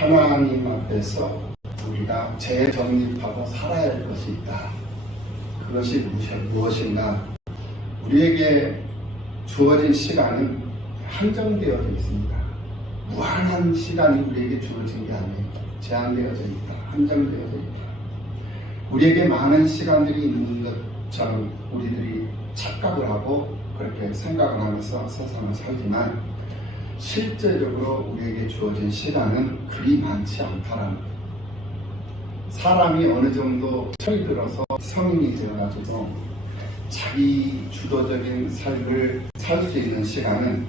하나님 앞에서 우리가 재정립하고 살아야 할 것이 있다. 그것이 무엇인가? 우리에게 주어진 시간은 한정되어져 있습니다. 무한한 시간이 우리에게 주어진 게 아니에요. 제한되어져 있다. 한정되어져 있다. 우리에게 많은 시간들이 있는 것처럼 우리들이 착각을 하고 그렇게 생각을 하면서 세상을 살지만 실제적으로 우리에게 주어진 시간은 그리 많지 않다라는 거예요. 사람이 어느 정도 철이 들어서 성인이 되어가지고 자기 주도적인 삶을 살 수 있는 시간은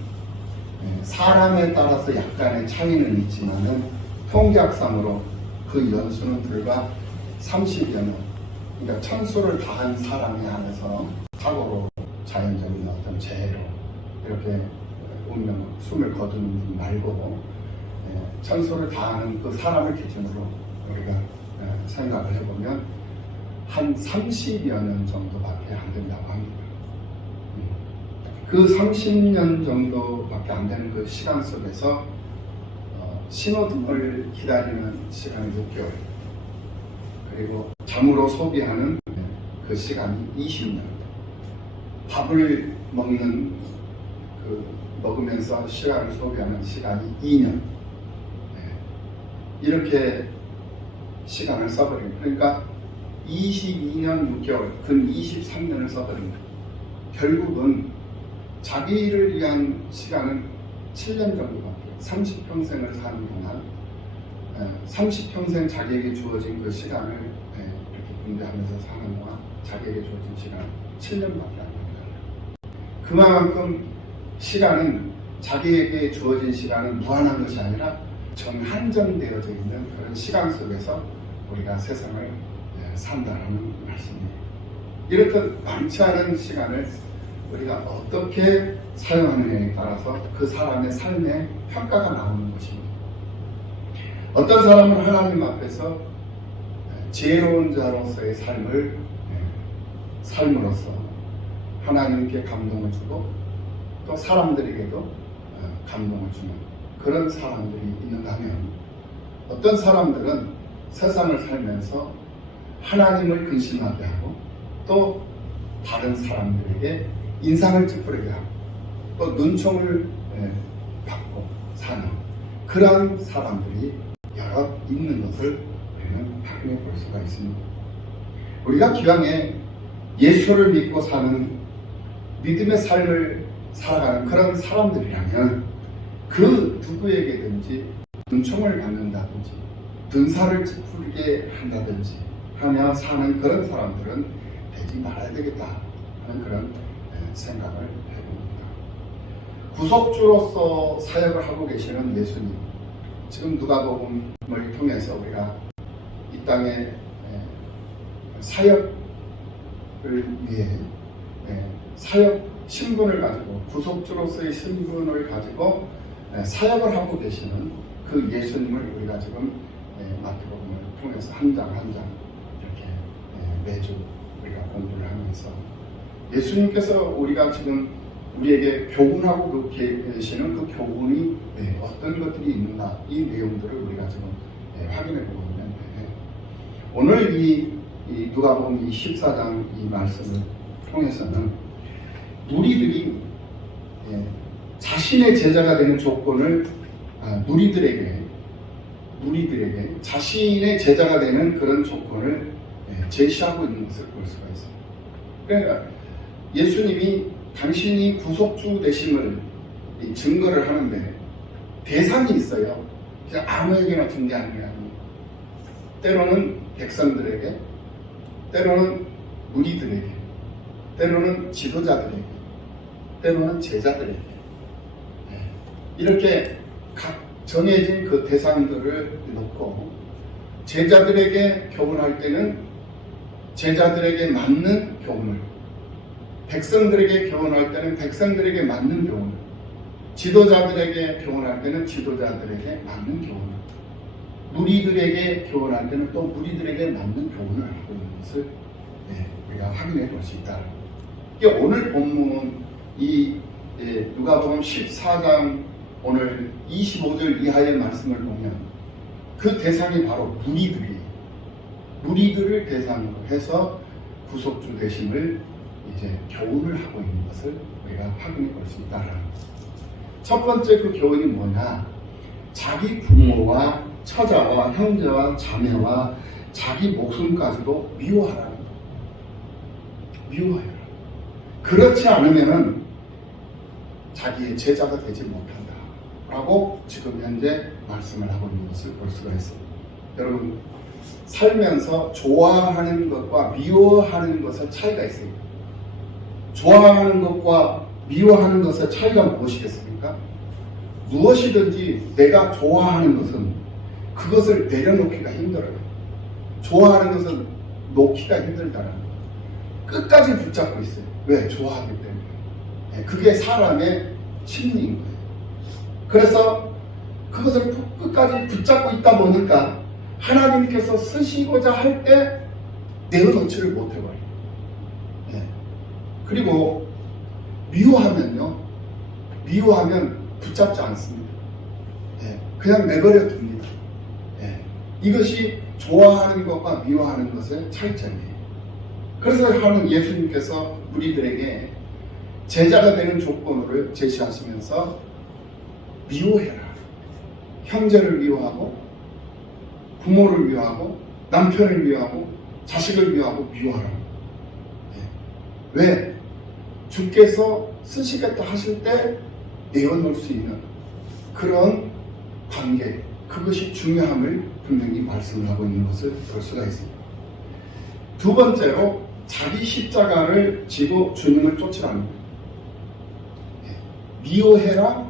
사람에 따라서 약간의 차이는 있지만은 통계학상으로 그 연수는 불과 30여 년, 그러니까 천수를 다한 사람이 안에서 사고로 자연적인 어떤 재해로 이렇게 운명, 숨을 거두는 분 말고 천수를 다하는 그 사람을 기준으로 우리가 생각을 해보면 한 30여 년 정도밖에 안 된다고 합니다. 그 30년 정도밖에 안 되는 그 시간 속에서 신호등을 기다리는 시간이 6개월, 그리고 잠으로 소비하는 그 시간이 20년, 밥을 먹으면서 시간을 소비하는 시간이 2년, 이렇게 시간을 써버립니다. 그러니까 22년 6개월, 근 23년을 써버립니다. 결국은 자기를 위한 시간은 7년 정도밖에, 30평생을 사는 동안 30평생 자기에게 주어진 그 시간을 이렇게 분배하면서 사는 동안 자기에게 주어진 시간은 7년밖에 안 됩니다. 그만큼 시간은, 자기에게 주어진 시간은 무한한 것이 아니라 정한정되어져 있는 그런 시간 속에서 우리가 세상을 산다는 말씀이에요. 이렇듯 많지 않은 시간을 우리가 어떻게 사용하느냐에 따라서 그 사람의 삶의 평가가 나오는 것입니다. 어떤 사람은 하나님 앞에서 지혜로운 자로서의 삶을 삶으로써 하나님께 감동을 주고 또 사람들에게도 감동을 주는 그런 사람들이 있는가 하면, 어떤 사람들은 세상을 살면서 하나님을 근심하게 하고 또 다른 사람들에게 인상을 찌푸리게 하고 또 눈총을 받고 사는 그런 사람들이 여럿 있는 것을 우리는 확인해 볼 수가 있습니다. 우리가 기왕에 예수를 믿고 사는 믿음의 삶을 살아가는 그런 사람들이라면 그 누구에게든지 눈총을 받는다든지 눈살을 찌푸리게 한다든지 하며 사는 그런 사람들은 되지 말아야 되겠다 하는 그런 생각을 해봅니다. 구속주로서 사역을 하고 계시는 예수님, 지금 누가복음을 통해서 우리가 이 땅에 사역을 위해 사역 신분을 가지고, 구속주로서의 신분을 가지고 사역을 하고 계시는 그 예수님을 우리가 지금 마태복음을 통해서 한 장 한 장 이렇게 매주 우리가 공부를 하면서 예수님께서 우리가 지금 우리에게 교훈하고 계시는 그 교훈이 어떤 것들이 있는가, 이 내용들을 우리가 지금 확인해 보고 있는데, 오늘 이 누가복음 14장 이 말씀을 통해서는 무리들이 자신의 제자가 되는 조건을 무리들에게 자신의 제자가 되는 그런 조건을 제시하고 있는 것을 볼 수가 있습니다. 그러니까 예수님이 당신이 구속주 되심을 증거를 하는데 대상이 있어요. 그냥 아무에게나 증거하는 게 아니에요. 때로는 백성들에게, 때로는 무리들에게, 때로는 지도자들에게, 때로는 제자들에게, 이렇게 각 정해진 그 대상들을 놓고 제자들에게 교훈할 때는 제자들에게 맞는 교훈을, 백성들에게 교훈할 때는 백성들에게 맞는 교훈을, 지도자들에게 교훈할 때는 지도자들에게 맞는 교훈을, 무리들에게 교훈할 때는 또 무리들에게 맞는 교훈을 하고 있는 것을 우리가 확인해 볼 수 있다. 오늘 본문 이 누가복음 14장 오늘 25절 이하의 말씀을 보면 그 대상이 바로 무리들이에요. 무리들을 대상으로 해서 구속주 되심을 이제 교훈을 하고 있는 것을 우리가 확인해 볼 수 있다는 거예요. 첫 번째 그 교훈이 뭐냐? 자기 부모와 처자와 형제와 자매와 자기 목숨까지도 미워하라는 거예요. 미워해라. 그렇지 않으면은 자기의 제자가 되지 못한다 라고 지금 현재 말씀을 하고 있는 것을 볼 수가 있습니다. 여러분, 살면서 좋아하는 것과 미워하는 것의 차이가 있습니다. 좋아하는 것과 미워하는 것의 차이가 무엇이겠습니까? 무엇이든지 내가 좋아하는 것은 그것을 내려놓기가 힘들어요. 좋아하는 것은 놓기가 힘들다는 거예요. 끝까지 붙잡고 있어요. 왜? 좋아하기 때문에. 그게 사람의 심리인 거예요. 그래서 그것을 끝까지 붙잡고 있다 보니까 하나님께서 쓰시고자 할 때 내어놓지를 못해버려요. 그리고 미워하면요, 미워하면 붙잡지 않습니다. 그냥 내버려 둡니다. 이것이 좋아하는 것과 미워하는 것의 차이점이에요. 그래서 하는 예수님께서 우리들에게 제자가 되는 조건을 제시하시면서 미워해라. 형제를 미워하고 부모를 미워하고 남편을 미워하고 자식을 미워하고 미워하라. 왜? 주께서 쓰시겠다 하실 때 내어놓을 수 있는 그런 관계, 그것이 중요함을 분명히 말씀을 하고 있는 것을 볼 수가 있습니다. 두 번째로 자기 십자가를 지고 주님을 쫓으라는 거예요. 미워해라,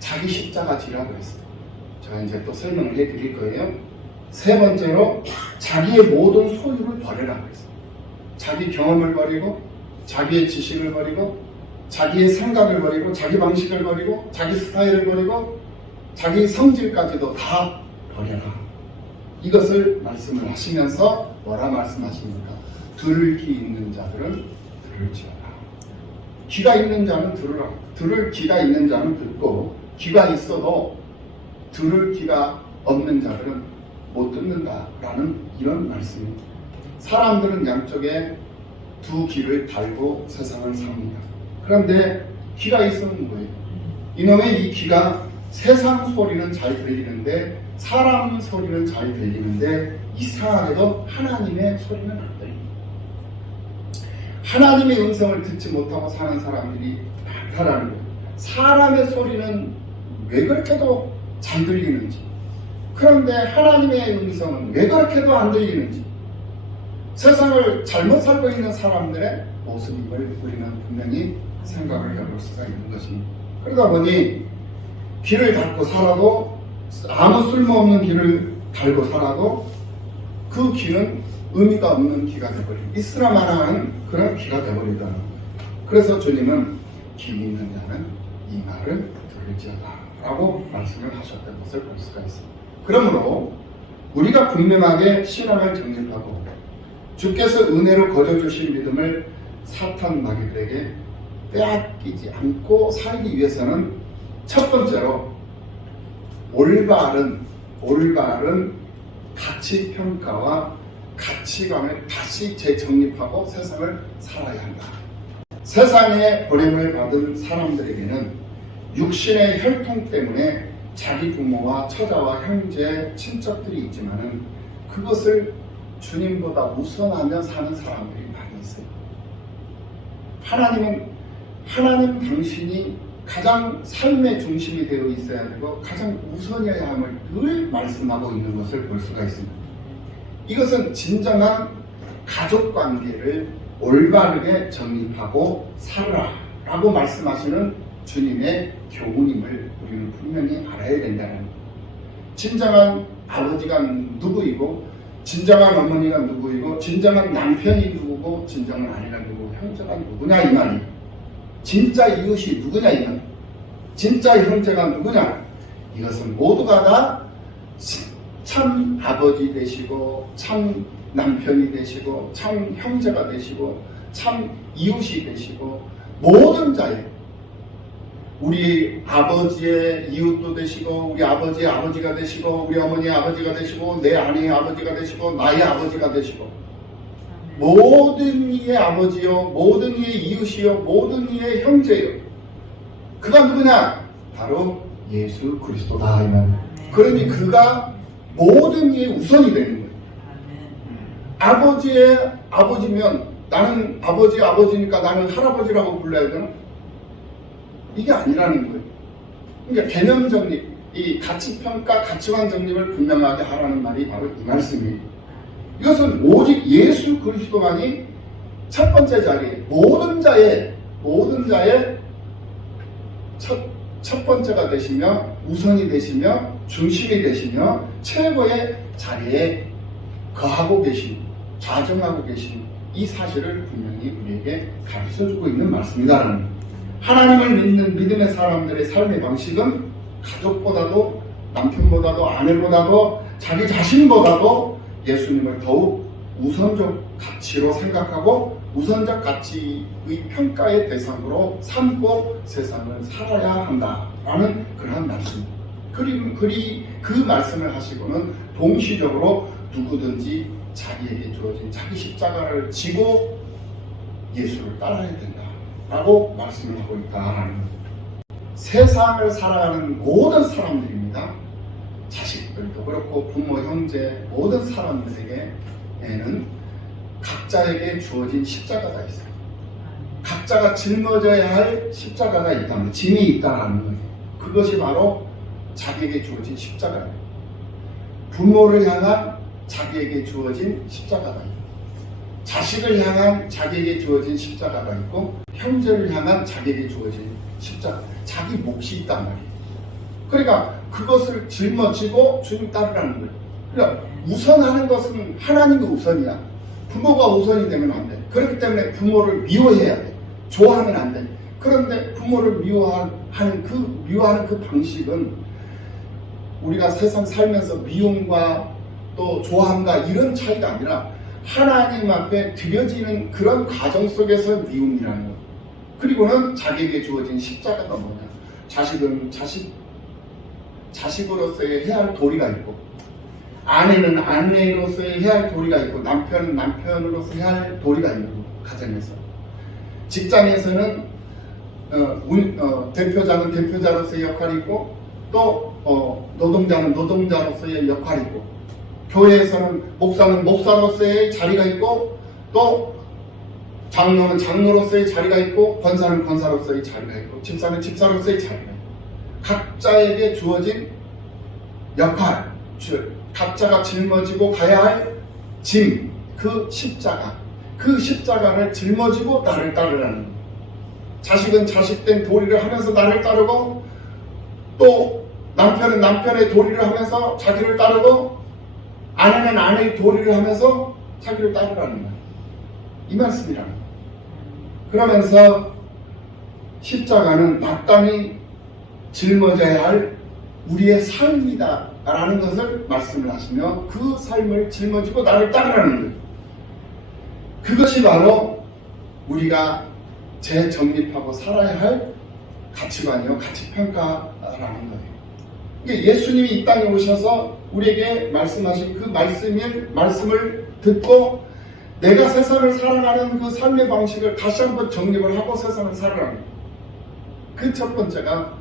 자기 십자가 지라고 했어요. 제가 이제 또 설명을 해드릴 거예요. 세 번째로 자기의 모든 소유를 버리라고 했어요. 자기 경험을 버리고 자기의 지식을 버리고 자기의 생각을 버리고 자기 방식을 버리고 자기 스타일을 버리고 자기 성질까지도 다 버려라. 이것을 말씀을 하시면서 뭐라 말씀하십니까? 들을 귀 있는 자들은 들을지어다. 귀가 있는 자는 들으라. 들을 귀가 있는 자는 듣고, 귀가 있어도 들을 귀가 없는 자들은 못 듣는다라는 이런 말씀입니다. 사람들은 양쪽에 두 귀를 달고 세상을 삽니다. 그런데 귀가 있으면 뭐예요? 이놈의 이 귀가 세상 소리는 잘 들리는데, 사람 소리는 잘 들리는데, 이상하게도 하나님의 소리는 안 들립니다. 하나님의 음성을 듣지 못하고 사는 사람들이 많다라는 거예요. 사람의 소리는 왜 그렇게도 잘 들리는지, 그런데 하나님의 음성은 왜 그렇게도 안 들리는지, 세상을 잘못 살고 있는 사람들의 모습을 우리는 분명히 생각을 해볼 수가 있는 것입니다. 그러다 보니 귀를 닫고 살아도, 아무 쓸모없는 귀를 달고 살아도 그 귀는 의미가 없는 귀가 되어버립니다. 있으나마나하는 그런 귀가 되어버리다는 거예요. 그래서 주님은 귀 있는 자는 이 말을 들을지어다 라고 말씀을 하셨던 것을 볼 수가 있습니다. 그러므로 우리가 분명하게 신앙을 정립하고 주께서 은혜로 거저주신 믿음을 사탄 마귀들에게 빼앗기지 않고 살기 위해서는 첫 번째로 올바른 가치평가와 가치관을 다시 재정립하고 세상을 살아야 한다. 세상에 버림을 받은 사람들에게는 육신의 혈통 때문에 자기 부모와 처자와 형제, 친척들이 있지만은 그것을 주님보다 우선하며 사는 사람들이 많이 있어요. 하나님 당신이 가장 삶의 중심이 되어 있어야 되고 가장 우선이어야 함을 늘 말씀하고 있는 것을 볼 수가 있습니다. 이것은 진정한 가족관계를 올바르게 정립하고 살아라 라고 말씀하시는 주님의 교훈임을 우리는 분명히 알아야 된다는 거예요. 진정한 아버지가 누구이고, 진정한 어머니가 누구이고, 진정한 남편이 누구고, 진정한 아내가 누구고, 형제가 누구냐 이 말이에요. 진짜 이웃이 누구냐 이 말이에요. 진짜 형제가 누구냐, 이것은 모두가 다 참 아버지 되시고, 참 남편이 되시고, 참 형제가 되시고, 참 이웃이 되시고, 모든 자예요. 우리 아버지의 이웃도 되시고, 우리 아버지의 아버지가 되시고, 우리 어머니의 아버지가 되시고, 내 아내의 아버지가 되시고, 나의 아버지가 되시고, 모든 이의 아버지요, 모든 이의 이웃이요, 모든 이의 형제요. 그가 누구냐? 바로 예수 그리스도다. 그러니 그가 모든 이의 우선이 되는 거예요. 아버지의 아버지면 나는 아버지의 아버지니까 나는 할아버지라고 불러야 되나? 이게 아니라는 거예요. 그러니까 개념 정립, 이 가치평가, 가치관 정립을 분명하게 하라는 말이 바로 이 말씀이에요. 이것은 오직 예수 그리스도만이 첫 번째 자리에 모든 자의 첫 번째가 되시며 우선이 되시며 중심이 되시며 최고의 자리에 거하고 계신, 좌정하고 계신 이 사실을 분명히 우리에게 가르쳐주고 있는 말씀이다라는 거예요. 하나님을 믿는 믿음의 사람들의 삶의 방식은 가족보다도 남편보다도 아내보다도 자기 자신보다도 예수님을 더욱 우선적 가치로 생각하고 우선적 가치의 평가의 대상으로 삼고 세상을 살아야 한다라는 그러한 말씀. 그리고 그 말씀을 하시고는 동시적으로 누구든지 자기에게 주어진 자기 십자가를 지고 예수를 따라야 된다라고 말씀을 하고 있다라는 거예요. 세상을 살아가는 모든 사람들입니다. 자식들도 그렇고 부모, 형제, 모든 사람들에게는 각자에게 주어진 십자가가 있어요. 각자가 짊어져야 할 십자가가 있다는, 짐이 있다는 거예요. 그것이 바로 자기에게 주어진 십자가예요. 부모를 향한 자기에게 주어진 십자가가 있고, 자식을 향한 자기에게 주어진 십자가가 있고, 형제를 향한 자기에게 주어진 십자가, 자기 몫이 있단 말이에요. 그러니까 그것을 짊어지고 주님 따르라는 거예요. 그러니까 우선하는 것은 하나님이 우선이야. 부모가 우선이 되면 안 돼. 그렇기 때문에 부모를 미워해야 돼. 좋아하면 안 돼. 그런데 부모를 미워하는 그 방식은 우리가 세상 살면서 미움과 또 좋아함과 이런 차이가 아니라 하나님 앞에 드려지는 그런 과정 속에서 미움이라는 거예요. 그리고는 자기에게 주어진 십자가가 뭐냐? 자식은 자식으로서의 해야 할 도리가 있고, 아내는 아내로서의 해야 할 도리가 있고, 남편은 남편으로서 해야 할 도리가 있는 거예요. 가정에서. 직장에서는 대표자는 대표자로서의 역할이 있고, 또 노동자는 노동자로서의 역할이 있고, 교회에서는 목사는 목사로서의 자리가 있고, 또 장로는 장로로서의 자리가 있고, 권사는 권사로서의 자리가 있고, 집사는 집사로서의 자리가 있고, 각자에게 주어진 역할, 각자가 짊어지고 가야 할 짐, 그 십자가를 짊어지고 나를 따르라는 거예요. 자식은 자식된 도리를 하면서 나를 따르고, 또 남편은 남편의 도리를 하면서 자기를 따르고, 아내는 아내의 도리를 하면서 자기를 따르라는 거예요. 이 말씀이라는 거예요. 그러면서 십자가는 마땅히 짊어져야 할 우리의 삶이다 라는 것을 말씀을 하시며, 그 삶을 짊어지고 나를 따르라는 거예요. 그것이 바로 우리가 재정립하고 살아야 할 가치관이요, 가치평가라는 거예요. 예수님이 이 땅에 오셔서 우리에게 말씀하신 그 말씀을 듣고 내가 세상을 살아가는 그 삶의 방식을 다시 한번 정립을 하고 세상을 살아가는 거예요. 그 첫 번째가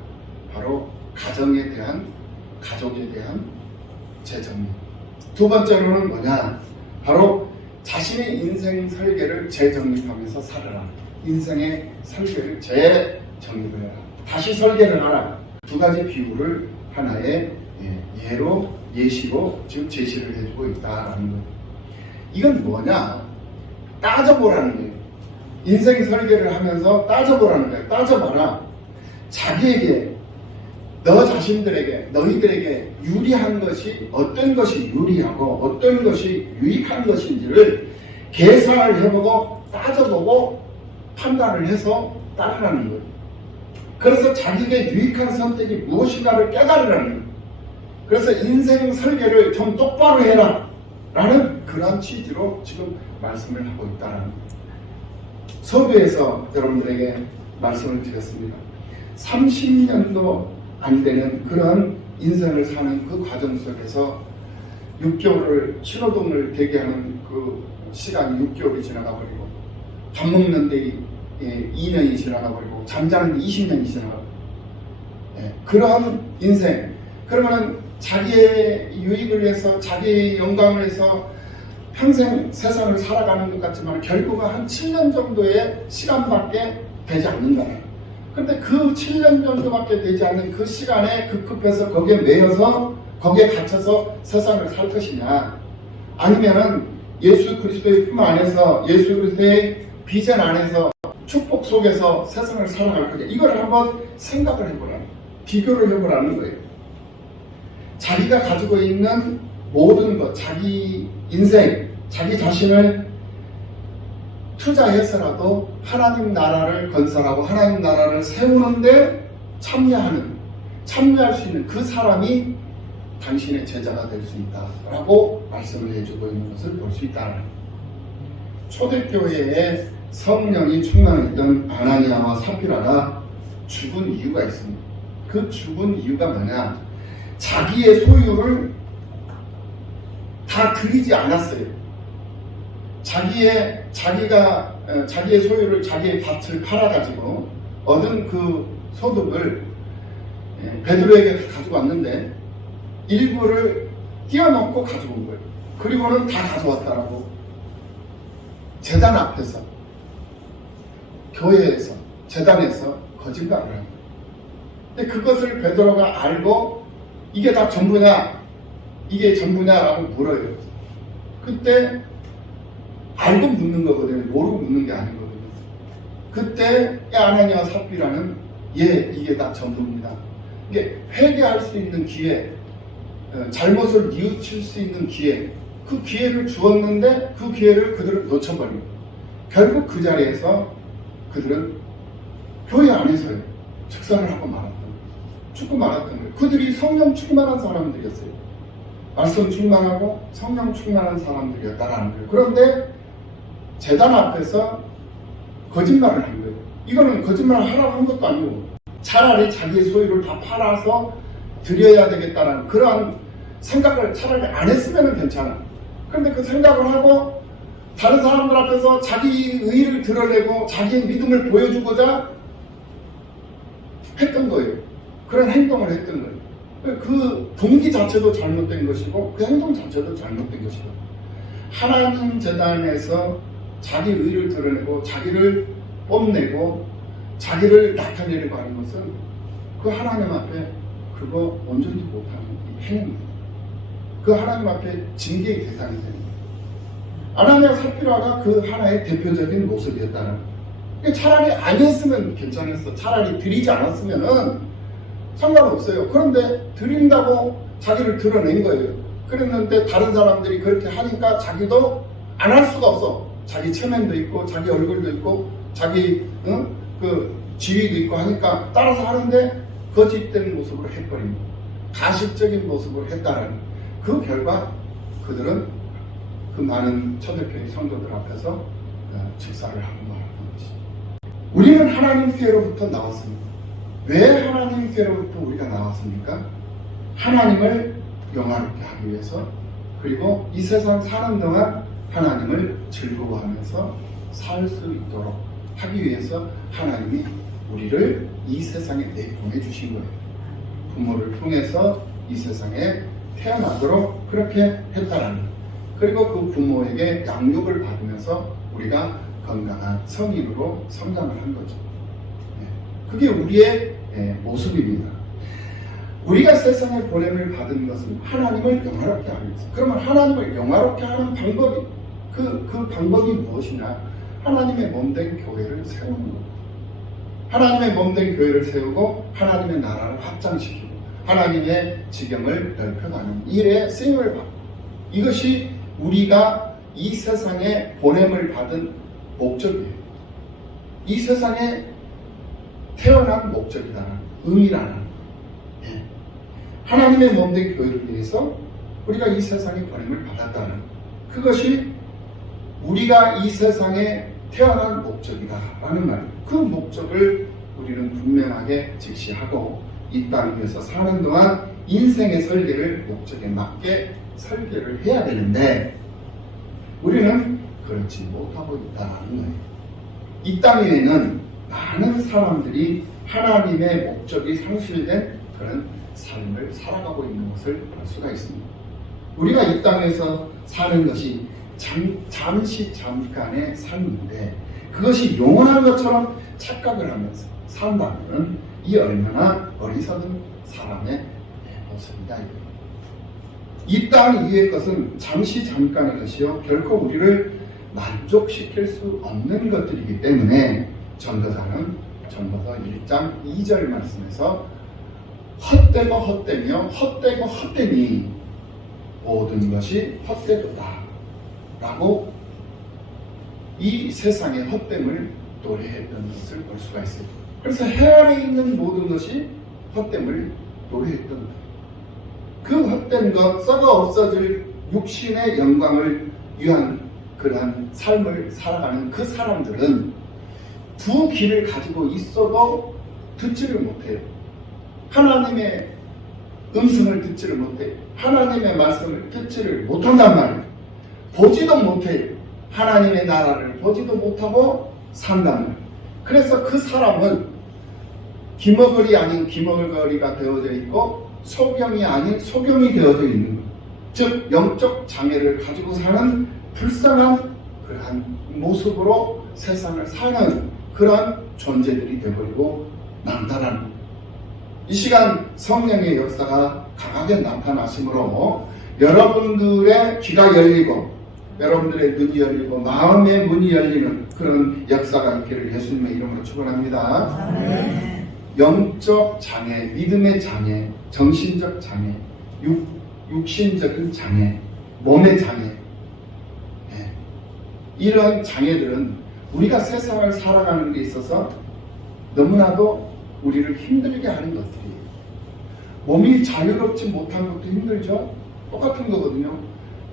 바로 가정에 대한, 가족에 대한 재정립. 두 번째로는 뭐냐? 바로 자신의 인생 설계를 재정립하면서 살아라. 인생의 설계를 재정립을 해라. 다시 설계를 하라. 두 가지 비유를 하나의 예로, 예시로 지금 제시를 해주고 있다라는 거예요. 이건 뭐냐? 따져보라는 거예요. 인생 설계를 하면서 따져보라는 거예요. 따져봐라. 자기에게, 너 자신들에게, 너희들에게 유리한 것이 어떤 것이 유리하고 어떤 것이 유익한 것인지를 계산을 해보고 따져보고 판단을 해서 따르라는 거예요. 그래서 자기에게 유익한 선택이 무엇인가를 깨달으라는 거예요. 그래서 인생 설계를 좀 똑바로 해라 라는 그런 취지로 지금 말씀을 하고 있다는 거예요. 서두에서 여러분들에게 말씀을 드렸습니다. 30년도 안 되는 그런 인생을 사는 그 과정 속에서 6개월을 신호등을 대기하는 그 시간이 6개월이 지나가버리고 밥 먹는데 2년이 지나가버리고 잠자는 데 20년이 지나가버리고 그런 인생, 그러면 자기의 유익을 위해서 자기의 영광을 위해서 평생 세상을 살아가는 것 같지만 결국은 한 7년 정도의 시간밖에 되지 않는다. 그런데 그 7년 정도밖에 되지 않는 그 시간에 급급해서 거기에 매여서 거기에 갇혀서 세상을 살 것이냐, 아니면은 예수 그리스도의 품 안에서 예수 그리스도의 비전 안에서 축복 속에서 세상을 살아갈 거냐, 이걸 한번 생각을 해보라는, 비교를 해보라는 거예요. 자기가 가지고 있는 모든 것, 자기 인생, 자기 자신을 투자해서라도 하나님 나라를 건설하고 하나님 나라를 세우는데 참여할 수 있는 그 사람이 당신의 제자가 될 수 있다라고 말씀을 해주고 있는 것을 볼 수 있다. 초대교회에 성령이 충만했던 아나니아와 삽비라가 죽은 이유가 있습니다. 그 죽은 이유가 뭐냐? 자기의 소유를 다 드리지 않았어요. 자기의 소유를, 자기의 밭을 팔아가지고 얻은 그 소득을 베드로에게 다 가지고 왔는데 일부를 띄워놓고 가지고 온 거예요. 그리고는 다 가져왔다라고 제단 앞에서, 교회에서, 제단에서 거짓말을 합니다. 근데 그것을 베드로가 알고 이게 다 전부냐? 이게 전부냐라고 물어요. 그때 알고 묻는 거거든요. 모르고 묻는 게 아니거든요. 그때 아나니아와 삽비라는 이게 다 전부입니다. 이게 회개할 수 있는 기회, 잘못을 뉘우칠 수 있는 기회, 그 기회를 주었는데 그 기회를 그들은 놓쳐버리고 결국 그 자리에서 그들은 교회 안에서요 즉사를 하고 말았던, 죽고 말았던 거예요. 그들이 성령 충만한 사람들이었어요. 말씀 충만하고 성령 충만한 사람들이었다라는 거예요. 그런데 제단 앞에서 거짓말을 한 거예요. 이거는 거짓말을 하라고 한 것도 아니고 차라리 자기의 소유를 다 팔아서 드려야 되겠다는 그러한 생각을 차라리 안 했으면 괜찮아. 그런데 그 생각을 하고 다른 사람들 앞에서 자기 의의를 드러내고 자기의 믿음을 보여주고자 했던 거예요. 그런 행동을 했던 거예요. 그 동기 자체도 잘못된 것이고 그 행동 자체도 잘못된 것이고, 하나님 제단에서 자기 의의를 드러내고 자기를 뽐내고 자기를 나타내려고 하는 것은 그 하나님 앞에 그거 온전히 못하는 행위입니다. 그 하나님 앞에 징계의 대상이 됩니다. 아나니아 삽비라가 그 하나의 대표적인 모습이었다는 거예요. 차라리 안 했으면 괜찮았어. 차라리 드리지 않았으면은 상관없어요. 그런데 드린다고 자기를 드러낸 거예요. 그랬는데 다른 사람들이 그렇게 하니까 자기도 안 할 수가 없어. 자기 체면도 있고 자기 얼굴도 있고 자기 그 지위도 있고 하니까 따라서 하는데 거짓된 모습으로 해버립니다. 가식적인 모습으로 했다는 그 결과 그들은 그 많은 초대교회 성도들 앞에서 직사를 하고 말하는 것이죠. 우리는 하나님께로부터 나왔습니다. 왜 하나님께로부터 우리가 나왔습니까? 하나님을 영화롭게 하기 위해서, 그리고 이 세상 사는 동안 하나님을 즐거워하면서 살 수 있도록 하기 위해서 하나님이 우리를 이 세상에 내보내주신 거예요. 부모를 통해서 이 세상에 태어나도록 그렇게 했다라는 거예요. 그리고 그 부모에게 양육을 받으면서 우리가 건강한 성인으로 성장을 한 거죠. 그게 우리의 모습입니다. 우리가 세상에 보냄을 받은 것은 하나님을 영화롭게 하기 위해서. 그러면 하나님을 영화롭게 하는 방법이, 그 방법이 무엇이냐? 하나님의 몸된 교회를 세우는 겁니다. 하나님의 몸된 교회를 세우고 하나님의 나라를 확장시키고 하나님의 지경을 넓혀가는 일에 쓰임을 받고, 이것이 우리가 이 세상에 보냄을 받은 목적이에요. 이 세상에 태어난 목적이라는 의미라는 하나님의 몸된 교회를 위해서 우리가 이 세상에 보냄을 받았다는, 그것이 우리가 이 세상에 태어난 목적이다라는 말이에요. 그 목적을 우리는 분명하게 직시하고 이 땅 위에서 사는 동안 인생의 설계를 목적에 맞게 설계를 해야 되는데 우리는 그렇지 못하고 있다는 거예요. 이 땅 위에는 많은 사람들이 하나님의 목적이 상실된 그런 삶을 살아가고 있는 것을 볼 수가 있습니다. 우리가 이 땅에서 사는 것이 잠시 잠깐의 삶인데 그것이 영원한 것처럼 착각을 하면서 산다면 이 얼마나 어리석은 사람의 모습이다. 이 땅 위의 것은 잠시 잠깐의 것이요 결코 우리를 만족시킬 수 없는 것들이기 때문에 전도사는 전도서 1장 2절 말씀에서 헛되고 헛되며 헛되고 헛되니 모든 것이 헛되도다 라고 이 세상의 헛됨을 노래했던 것을 볼 수가 있어요. 그래서 해안에 있는 모든 것이 헛됨을 노래했던 그 헛된 것, 썩어 없어질 육신의 영광을 위한 그러한 삶을 살아가는 그 사람들은 두 귀를 가지고 있어도 듣지를 못해요. 하나님의 음성을 듣지를 못해요. 하나님의 말씀을 듣지를 못한단 말이에요. 보지도 못해요. 하나님의 나라를 보지도 못하고 산단 말이에요. 그래서 그 사람은 기머거리 아닌 기머거리가 되어져 있고 소경이 아닌 소경이 되어져 있는 것. 즉 영적 장애를 가지고 사는 불쌍한 그러한 모습으로 세상을 사는 그러한 존재들이 되어버리고 난다라는 것. 이 시간 성령의 역사가 강하게 나타나심으로 여러분들의 귀가 열리고 여러분들의 눈이 열리고 마음의 문이 열리는 그런 역사가 있기를 예수님의 이름으로 축원합니다. 아멘. 영적 장애, 믿음의 장애, 정신적 장애, 육신적인 장애, 몸의 장애, 이런 장애들은 우리가 세상을 살아가는 데 있어서 너무나도 우리를 힘들게 하는 것들이에요. 몸이 자유롭지 못한 것도 힘들죠. 똑같은 거거든요.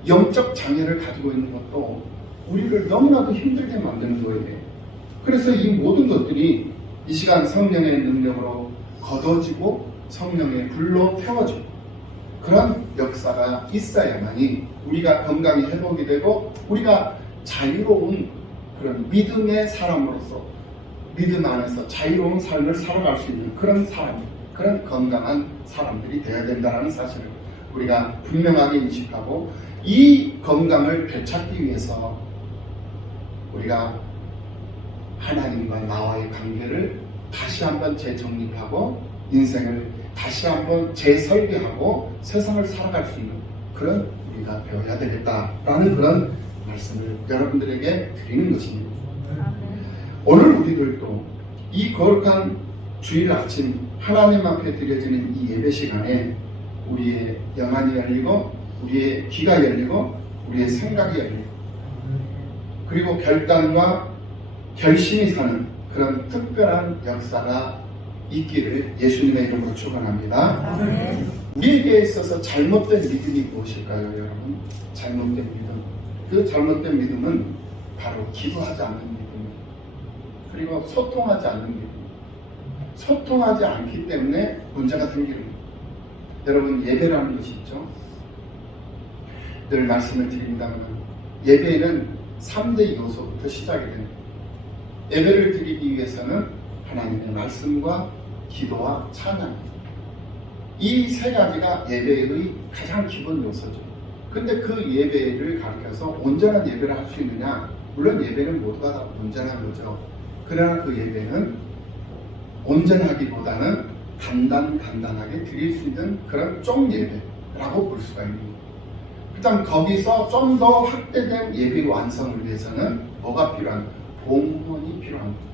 영적 장애를 가지고 있는 것도 우리를 너무나도 힘들게 만드는 거예요. 그래서 이 모든 것들이 이 시간 성령의 능력으로 걷어지고 성령의 불로 태워지고 그런 역사가 있어야만이 우리가 건강히 회복이 되고 우리가 자유로운 그런 믿음의 사람으로서 믿음 안에서 자유로운 삶을 살아갈 수 있는 그런 사람, 그런 건강한 사람들이 되어야 된다는 사실을 우리가 분명하게 인식하고 이 건강을 되찾기 위해서 우리가 하나님과 나와의 관계를 다시 한번 재정립하고 인생을 다시 한번 재설계하고 세상을 살아갈 수 있는 그런 우리가 되어야 되겠다라는 그런 말씀을 여러분들에게 드리는 것입니다. 오늘 우리들도 이 거룩한 주일 아침 하나님 앞에 드려지는 이 예배 시간에 우리의 영안이 열리고 우리의 귀가 열리고 우리의 생각이 열리고 그리고 결단과 결심이 서는 그런 특별한 역사가 있기를 예수님의 이름으로 축원합니다. 우리에게 있어서 잘못된 믿음이 무엇일까요, 여러분? 잘못된 믿음. 그 잘못된 믿음은 바로 기도하지 않는 믿음, 그리고 소통하지 않는 믿음. 소통하지 않기 때문에 문제가 생기는 거예요. 여러분, 예배라는 것이 있죠. 늘 말씀을 드린다면 예배는 3대 요소부터 시작이 됩니다. 예배를 드리기 위해서는 하나님의 말씀과 기도와 찬양, 이 세 가지가 예배의 가장 기본 요소죠. 근데 그 예배를 가리켜서 온전한 예배를 할 수 있느냐? 물론 예배는 모두가 다 온전한 거죠. 그러나 그 예배는 온전하기보다는 간단하게 드릴 수 있는 그런 좀 예배라고 볼 수가 있는 거예요. 일단 거기서 좀 더 확대된 예배 완성을 위해서는 뭐가 필요한? 봉헌이 필요한 거예요.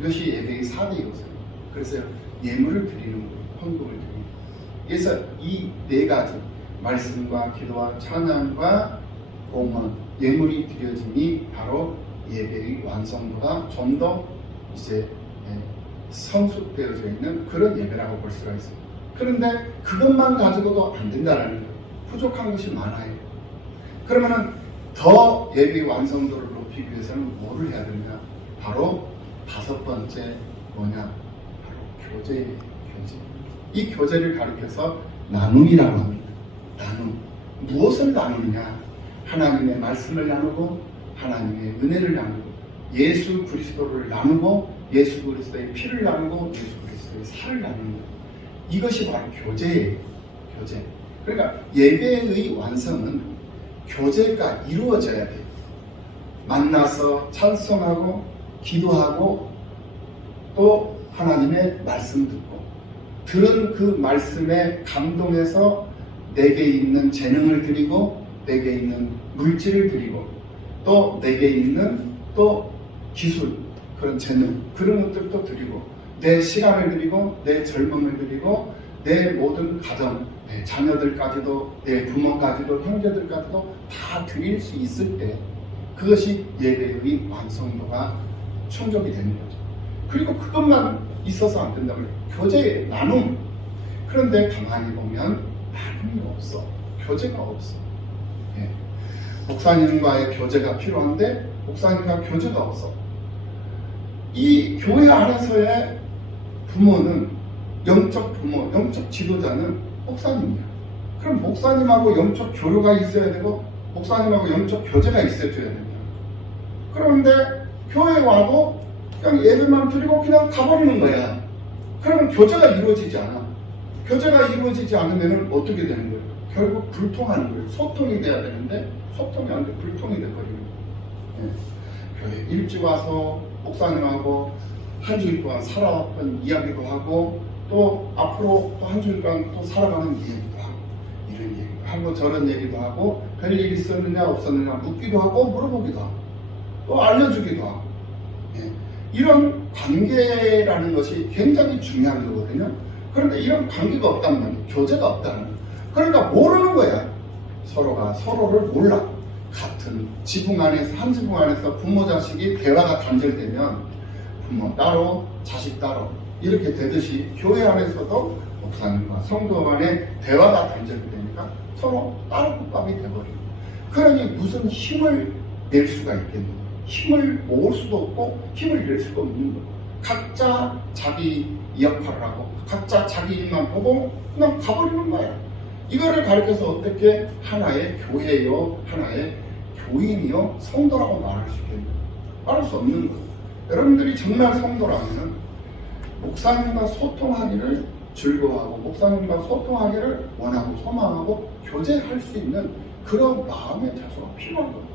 이것이 예배의 4대 요소예요. 그래서 예물을 드리는 거예요. 헌금을 드리는 거예요. 그래서 이 네 가지 말씀과 기도와 찬양과 봉헌, 예물이 드려짐이 바로 예배의 완성도가 좀 더 이제 성숙되어져 있는 그런 예배라고 볼 수가 있어요. 그런데 그것만 가지고도 안 된다는 거예요. 부족한 것이 많아요. 그러면은 더 예배의 완성도를 높이기 위해서는 뭐를 해야 되느냐? 바로 5번째 뭐냐? 교제예요. 교제. 이 교제를 가리켜서 나눔이라고 합니다. 나눔. 무엇을 나누느냐? 하나님의 말씀을 나누고 하나님의 은혜를 나누고 예수 그리스도를 나누고 예수 그리스도의 피를 나누고 예수 그리스도의 살을 나누는 것. 이것이 바로 교제예요. 교제. 그러니까 예배의 완성은 교제가 이루어져야 돼요. 만나서 찬송하고 기도하고 또 하나님의 말씀 듣고 들은 그 말씀에 감동해서 내게 있는 재능을 드리고 내게 있는 물질을 드리고 또 내게 있는 또 기술 그런 재능 그런 것들도 드리고 내 시간을 드리고 내 젊음을 드리고 내 모든 가정 내 자녀들까지도 내 부모까지도 형제들까지도 다 드릴 수 있을 때 그것이 예배의 완성도가 충족이 되는 거죠. 그리고 그것만 있어서 안 된다고요. 교제의 나눔. 그런데 가만히 보면 나눔이 없어. 교제가 없어. 예. 목사님과의 교제가 필요한데 목사님과 교제가 없어. 이 교회 안에서의 부모는 영적 부모, 영적 지도자는 목사님이야. 그럼 목사님하고 영적 교류가 있어야 되고 목사님하고 영적 교제가 있어줘야 됩니다. 그런데 교회에 와도 그냥 예배만 드리고 그냥 가버리는 거야. 그러면 교제가 이루어지지 않아. 교제가 이루어지지 않으면 어떻게 되는 거예요? 결국 불통하는 거예요. 소통이 돼야 되는데 소통이 안 돼. 불통이 돼버리는 거예요. 예. 교회 일찍 와서 목사님하고 한 주일 동안 살아왔던 이야기도 하고 또 앞으로 또 한 주일 동안 또 살아가는 이야기도 하고 이런 얘기도 하고 저런 얘기도 하고 별일 있었느냐 없었느냐 묻기도 하고 물어보기도 하고 또 알려주기도 하고 예. 이런 관계라는 것이 굉장히 중요한 거거든요. 그런데 이런 관계가 없단 말이에요. 교제가 없다는 거예요. 그러니까 모르는 거야. 서로가 서로를 몰라. 같은 지붕 안에서 한 지붕 안에서 부모 자식이 대화가 단절되면 부모 따로 자식 따로 이렇게 되듯이 교회 안에서도 목사님과 성도 간의 대화가 단절되니까 서로 따로 국밥이 돼버리고 그러니 무슨 힘을 낼 수가 있겠는가. 힘을 모을 수도 없고 힘을 낼 수도 없는 거예요. 각자 자기 역할을 하고 각자 자기 일만 보고 그냥 가버리는 거야. 이거를 가르쳐서 어떻게 하나의 교회요 하나의 교인이요 성도라고 말할 수 있겠냐. 말할 수 없는 거예요. 여러분들이 정말 성도라면 목사님과 소통하기를 즐거워하고 목사님과 소통하기를 원하고 소망하고 교제할 수 있는 그런 마음의 자세가 필요한 거예요.